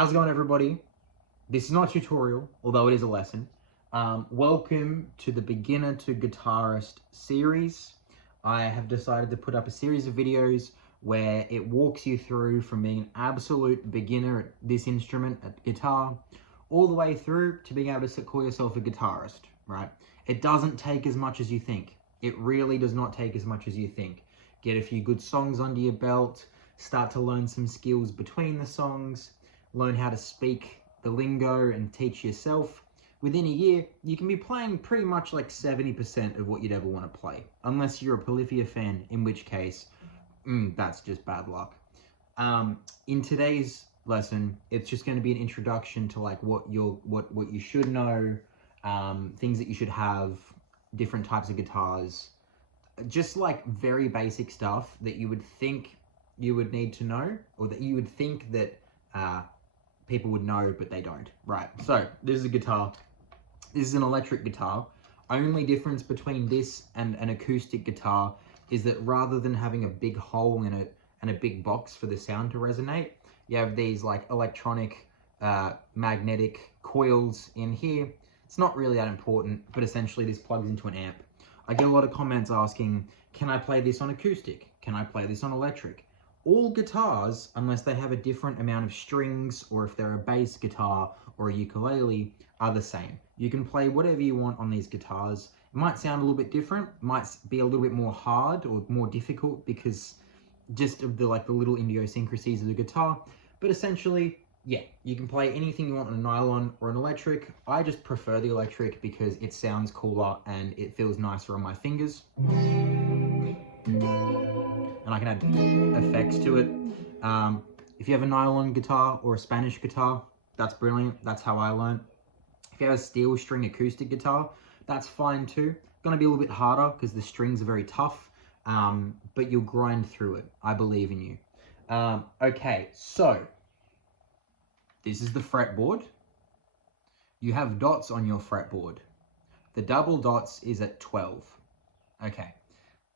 How's it going, everybody? This is not a tutorial, although it is a lesson. Welcome to the Beginner to Guitarist series. I have decided to put up a series of videos where it walks you through from being an absolute beginner at this instrument, at guitar, all the way through to being able to call yourself a guitarist, right? It doesn't take as much as you think. It really does not take as much as you think. Get a few good songs under your belt, start to learn some skills between the songs, learn how to speak the lingo and teach yourself. Within a year, you can be playing pretty much like 70% of what you'd ever want to play. Unless you're a Polyphia fan, in which case, that's just bad luck. In today's lesson, it's just going to be an introduction to like what you should know, things that you should have, different types of guitars, just like very basic stuff that you would think you would need to know, or that you would think that people would know, but they don't. Right, so this is a guitar. This is an electric guitar. Only difference between this and an acoustic guitar is that rather than having a big hole in it and a big box for the sound to resonate, you have these like electronic magnetic coils in here. It's not really that important, but essentially this plugs into an amp. I get a lot of comments asking, can I play this on acoustic? Can I play this on electric? All guitars, unless they have a different amount of strings, or if they're a bass guitar or a ukulele, are the same. You can play whatever you want on these guitars. It might sound a little bit different, might be a little bit more hard or more difficult because just of the little idiosyncrasies of the guitar, but essentially, yeah, you can play anything you want on a nylon or an electric. I just prefer the electric because it sounds cooler and it feels nicer on my fingers. And I can add effects to it. If you have a nylon guitar or a Spanish guitar, that's brilliant. That's how I learned. If you have a steel string acoustic guitar, that's fine too. Gonna be a little bit harder because the strings are very tough, but you'll grind through it. I believe in you. Okay, so this is the fretboard. You have dots on your fretboard. The double dots is at 12. Okay.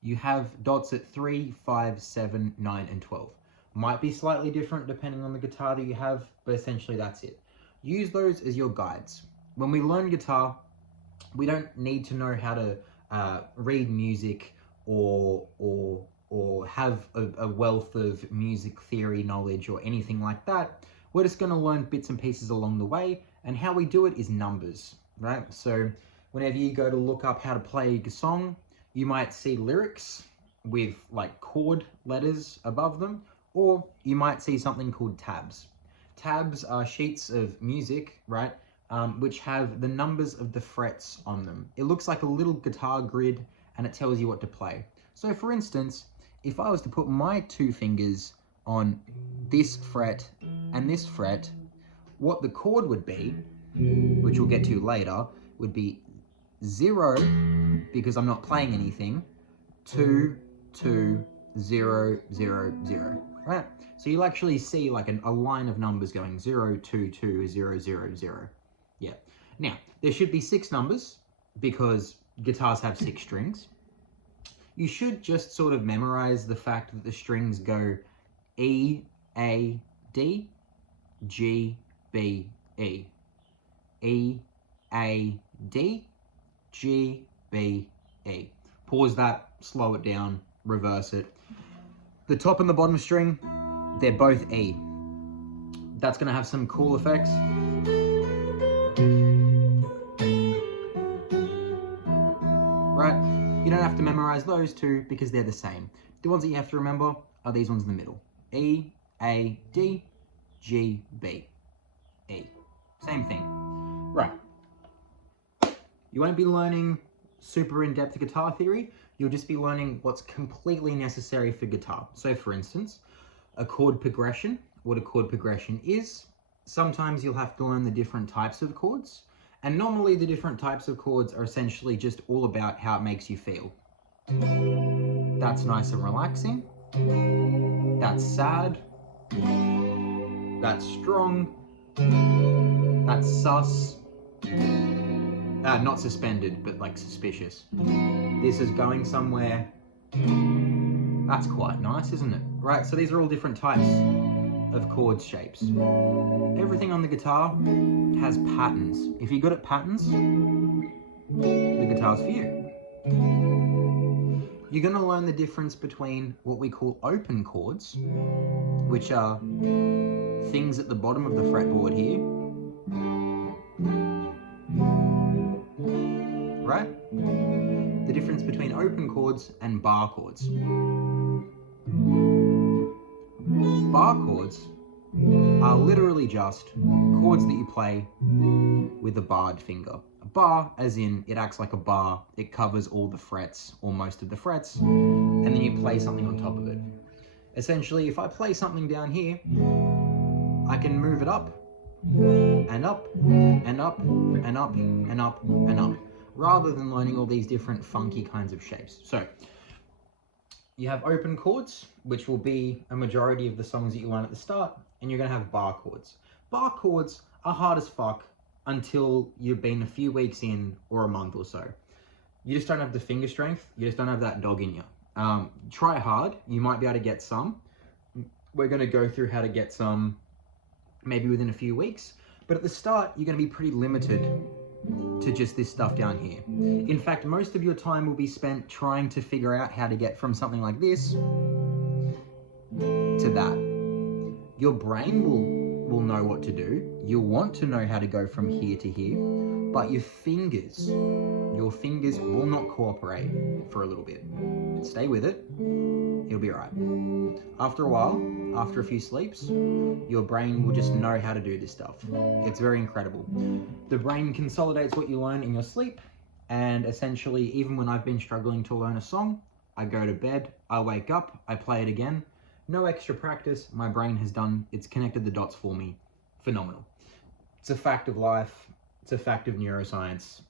You have dots at 3, 5, 7, 9, and 12. Might be slightly different depending on the guitar that you have, but essentially that's it. Use those as your guides. When we learn guitar, we don't need to know how to read music or have a wealth of music theory knowledge or anything like that. We're just going to learn bits and pieces along the way, and how we do it is numbers, right? So whenever you go to look up how to play a song, you might see lyrics with like chord letters above them, or you might see something called tabs. Tabs are sheets of music, right, which have the numbers of the frets on them. It looks like a little guitar grid and it tells you what to play. So for instance, if I was to put my 2 fingers on this fret and this fret, what the chord would be, which we'll get to later, would be 0, because I'm not playing anything, 2, 2, 0, 0, 0, right? So you'll actually see like a line of numbers going 0, 2, 2, 0, 0, 0. Yeah. Now, there should be 6 numbers because guitars have 6 strings. You should just sort of memorize the fact that the strings go E, A, D, G, B, E. E, A, D, G, B, E. Pause that, slow it down, reverse it. The top and the bottom string, they're both E. That's going to have some cool effects. Right? You don't have to memorize those 2 because they're the same. The ones that you have to remember are these ones in the middle. E, A, D, G, B, E. Same thing. Right. You won't be learning super in-depth guitar theory. You'll just be learning what's completely necessary for guitar. So for instance, a chord progression, what a chord progression is. Sometimes you'll have to learn the different types of chords. And normally the different types of chords are essentially just all about how it makes you feel. That's nice and relaxing. That's sad. That's strong. That's sus. Not suspended, but like suspicious. This is going somewhere. That's quite nice, isn't it? Right, so these are all different types of chord shapes. Everything on the guitar has patterns. If you're good at patterns, the guitar's for you. You're going to learn the difference between what we call open chords, which are things at the bottom of the fretboard here, right? The difference between open chords and bar chords. Bar chords are literally just chords that you play with a barred finger. A bar, as in it acts like a bar, it covers all the frets, or most of the frets, and then you play something on top of it. Essentially, if I play something down here, I can move it up, and up, and up, and up, and up, and up, rather than learning all these different funky kinds of shapes. So, you have open chords, which will be a majority of the songs that you learn at the start, and you're going to have bar chords. Bar chords are hard as fuck until you've been a few weeks in or a month or so. You just don't have the finger strength, you just don't have that dog in you. Try hard, you might be able to get some. We're going to go through how to get some maybe within a few weeks, but at the start you're going to be pretty limited to just this stuff down here. In fact, most of your time will be spent trying to figure out how to get from something like this to that. Your brain will know what to do. You'll want to know how to go from here to here, but your fingers will not cooperate for a little bit. Stay with it, you'll be all right. After a while, after a few sleeps, your brain will just know how to do this stuff. It's very incredible. The brain consolidates what you learn in your sleep, and essentially, even when I've been struggling to learn a song, I go to bed, I wake up, I play it again. No extra practice, my brain has it's connected the dots for me. Phenomenal. It's a fact of life, it's a fact of neuroscience.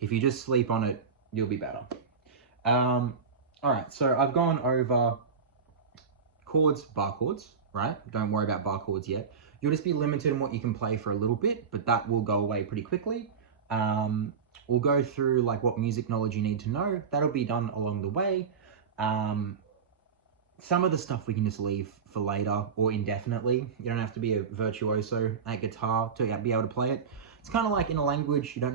If you just sleep on it, you'll be better. All right, so I've gone over chords, bar chords, right? Don't worry about bar chords yet. You'll just be limited in what you can play for a little bit, but that will go away pretty quickly. We'll go through like what music knowledge you need to know. That'll be done along the way. Some of the stuff we can just leave for later or indefinitely. You don't have to be a virtuoso at guitar to be able to play it. It's kind of like in a language, you don't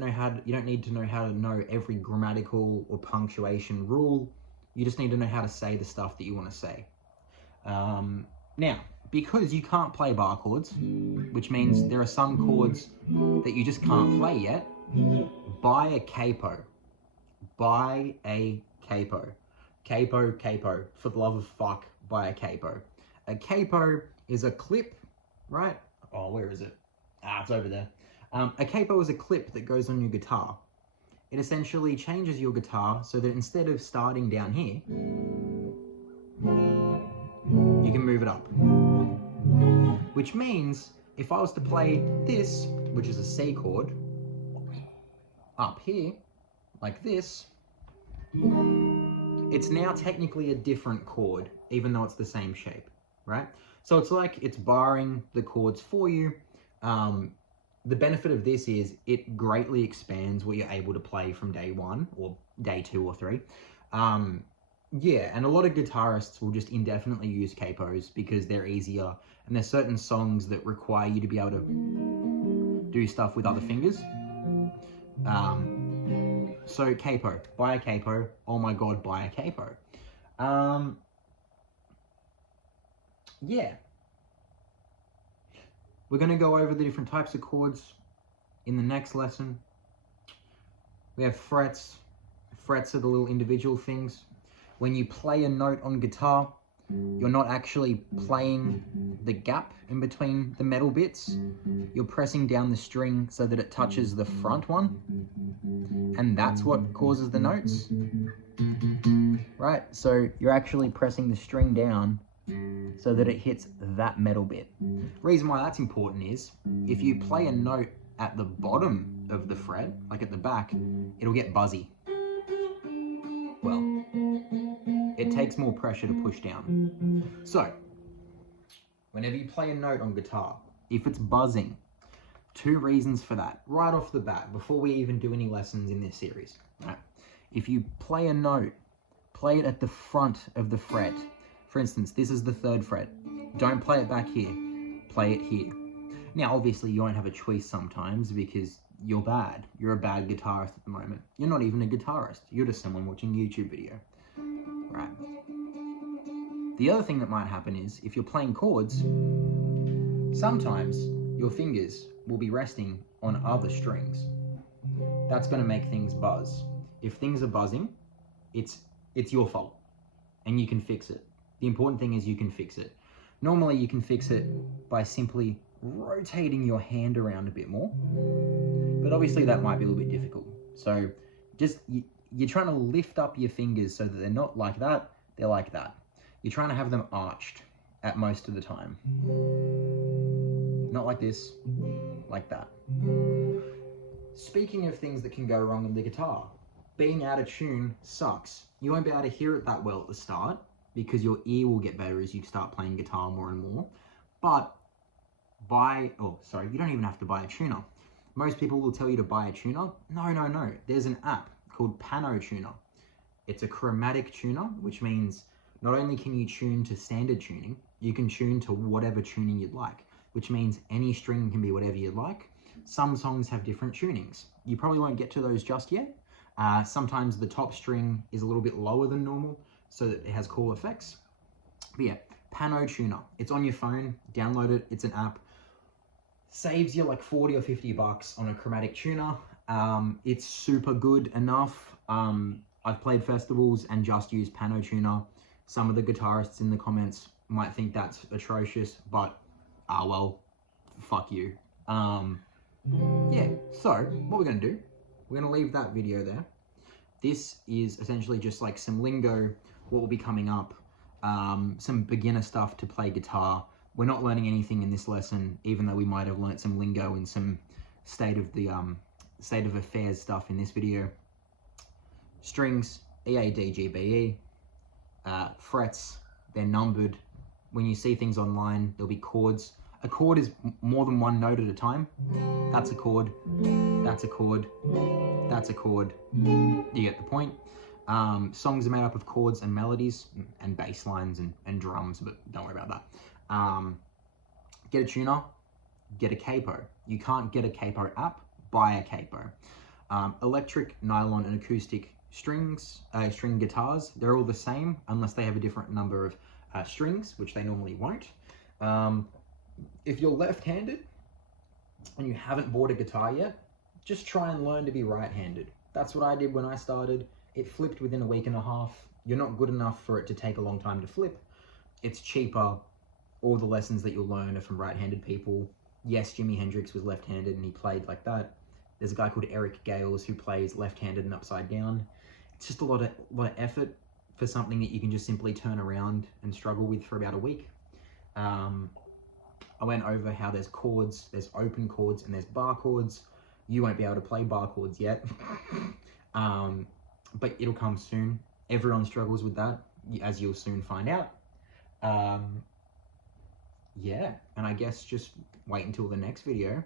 need to know how to know every grammatical or punctuation rule. You just need to know how to say the stuff that you want to say. Now, because you can't play bar chords, which means there are some chords that you just can't play yet, buy a capo. Buy a capo. Capo, for the love of fuck, buy a capo. A capo is a clip, right? Oh, where is it? It's over there. A capo is a clip that goes on your guitar. It essentially changes your guitar so that instead of starting down here, you can move it up. Which means if I was to play this, which is a C chord, up here, like this, it's now technically a different chord, even though it's the same shape, right? So it's like it's barring the chords for you. The benefit of this is it greatly expands what you're able to play from day one or day 2 or 3. Yeah, and a lot of guitarists will just indefinitely use capos because they're easier, and there's certain songs that require you to be able to do stuff with other fingers. So capo, buy a capo. Oh my god, buy a capo. Yeah. We're going to go over the different types of chords in the next lesson. We have frets. Frets are the little individual things. When you play a note on guitar, you're not actually playing the gap in between the metal bits. You're pressing down the string so that it touches the front one. And that's what causes the notes. Right? So you're actually pressing the string down so that it hits that metal bit. Reason why that's important is if you play a note at the bottom of the fret, like at the back, it'll get buzzy. Well, it takes more pressure to push down. So, whenever you play a note on guitar, if it's buzzing, 2 reasons for that, right off the bat, before we even do any lessons in this series. Right? If you play a note, play it at the front of the fret. For instance, this is the 3rd fret. Don't play it back here. play it here. Now, obviously, you won't have a choice sometimes because you're bad. You're a bad guitarist at the moment. You're not even a guitarist. You're just someone watching a YouTube video. Right. The other thing that might happen is, if you're playing chords, sometimes your fingers will be resting on other strings. That's going to make things buzz. If things are buzzing, it's your fault, and you can fix it. The important thing is you can fix it. Normally, you can fix it by simply rotating your hand around a bit more, but obviously that might be a little bit difficult. So just, you're trying to lift up your fingers so that they're not like that, they're like that. You're trying to have them arched at most of the time. Not like this, like that. Speaking of things that can go wrong in the guitar, being out of tune sucks. You won't be able to hear it that well at the start because your ear will get better as you start playing guitar more and more. But you don't even have to buy a tuner. Most people will tell you to buy a tuner. No. There's an app called Pano Tuner. It's a chromatic tuner, which means not only can you tune to standard tuning, you can tune to whatever tuning you'd like, which means any string can be whatever you'd like. Some songs have different tunings. You probably won't get to those just yet. Sometimes the top string is a little bit lower than normal, so that it has cool effects. But yeah, Pano Tuner. It's on your phone, download it, it's an app. Saves you like 40 or 50 bucks on a chromatic tuner. It's super good enough. I've played festivals and just used Pano Tuner. Some of the guitarists in the comments might think that's atrocious, but well, fuck you. Yeah, so what we're gonna do, we're gonna leave that video there. This is essentially just like some lingo, what will be coming up, some beginner stuff to play guitar. We're not learning anything in this lesson, even though we might have learnt some lingo and some state of affairs stuff in this video. Strings, E, A, D, G, B, E. Frets, they're numbered. When you see things online, there'll be chords. A chord is more than one note at a time. That's a chord, that's a chord, that's a chord. You get the point. Songs are made up of chords and melodies and bass lines and drums, but don't worry about that. Get a tuner, get a capo. You can't get a capo app, buy a capo. Electric, nylon, and acoustic string guitars, they're all the same unless they have a different number of strings, which they normally won't. If you're left-handed and you haven't bought a guitar yet, just try and learn to be right-handed. That's what I did when I started. It flipped within a week and a half. You're not good enough for it to take a long time to flip. It's cheaper. All the lessons that you'll learn are from right-handed people. Yes, Jimi Hendrix was left-handed and he played like that. There's a guy called Eric Gales who plays left-handed and upside down. It's just a lot of effort for something that you can just simply turn around and struggle with for about a week. I went over how there's chords, there's open chords, and there's bar chords. You won't be able to play bar chords yet, but it'll come soon. Everyone struggles with that, as you'll soon find out. Yeah, and I guess just wait until the next video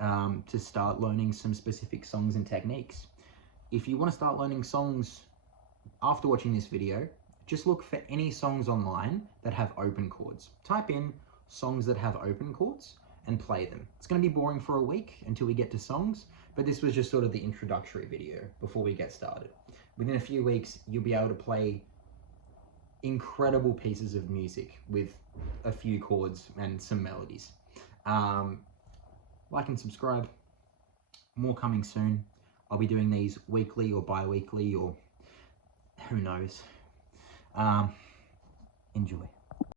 to start learning some specific songs and techniques. If you want to start learning songs after watching this video, just look for any songs online that have open chords. Type in songs that have open chords and play them. It's going to be boring for a week until we get to songs, but this was just sort of the introductory video before we get started. Within a few weeks, you'll be able to play incredible pieces of music with a few chords and some melodies. Like and subscribe. More coming soon. I'll be doing these weekly or bi-weekly or who knows. Enjoy.